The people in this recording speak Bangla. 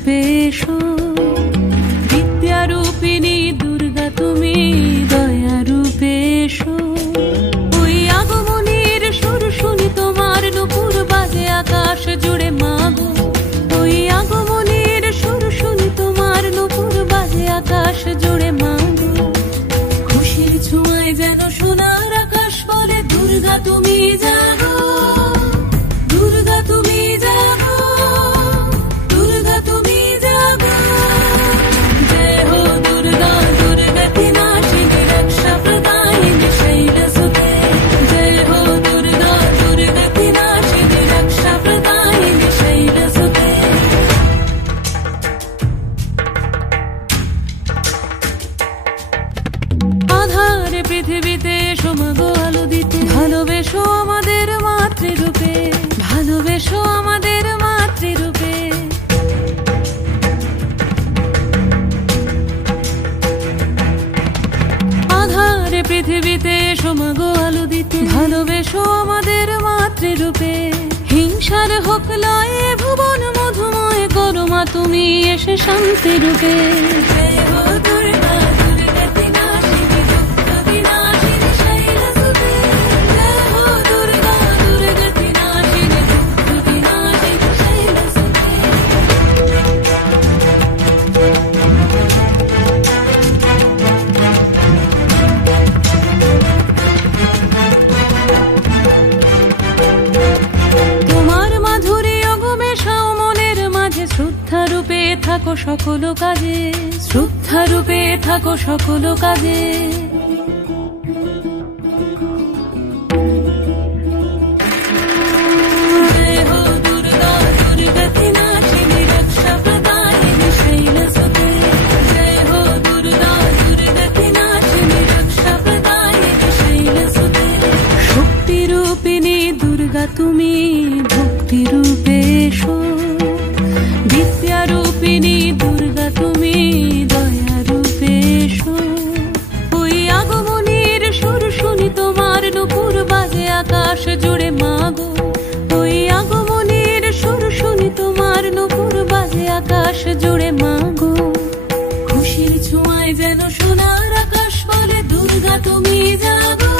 রূপে এসো, বিদ্যারূপিণী দুর্গা তুমি দয়া রূপে এসো। ওই আগমনীর সুর শুনি তোমার নূপুর বাজে আকাশ জুড়ে মাগো। ওই আগমনীর সুর শুনি তোমার নূপুর বাজে আকাশ জুড়ে মাগো। খুশির ছোঁয়ায় যেন সোনার আকাশ বলে দুর্গা তুমি জাগো, দুর্গা তুমি জাগো, দুর্গা তুমি জাগো। জয় হো দুর্গা দুর্গতি নাশিনী রক্ষা প্রদায়িনী শৈলসুতে। জয় হো দুর্গা দুর্গতি নাশিনী রক্ষা প্রদায়িনী শৈলসুতে। আধারে পৃথিবীতে এসো মাগো আলো দিতে, ভালোবেসো আমাদের মাতৃরূপে, ভালোবেসো আমাদের মাতৃরূপে। আধারে পৃথিবীতে এসো মাগো আলো দিতে, ভালোবেসো আমাদের মাতৃরূপে। হিংসার হোক লয়ে ভুবন মধুময় করো মা তুমি এসে শান্তি রূপে। জয় হো দুর্গা দুর্গতি নাশিনী দুঃখ বিনাশিনী শৈলসুতে। জয় হো দুর্গা দুর্গতি নাশিনী দুঃখ বিনাশিনী শৈলসুতে। তোমার মাধুরী অগমে সাও মনের মাঝে, শ্রদ্ধা রূপে থাকো সকল কাজে, শ্রদ্ধা রূপে থাকো সকল কাজে। জয় হো দুর্গা দুর্গতি নাশিনী রক্ষা প্রদায়িনী শৈলসুতে। জয় হো দুর্গা দুর্গতি নাশিনী রক্ষা প্রদায়িনী শৈলসুতে। শক্তি রূপিণী দুর্গা তুমি ভক্তি রূপে এসো, বিদ্যারূপিণী দুর্গা তুমি দয়া রূপে এসো। ওই আগমনীর সুর শুনি তোমার নূপুর বাজে আকাশ জুড়ে মাগো। ওই আগমনীর সুর শুনি তোমার নূপুর বাজে আকাশ জুড়ে মাগো। খুশির ছোঁয়ায় যেন সোনার আকাশ বলে দুর্গা তুমি জাগো।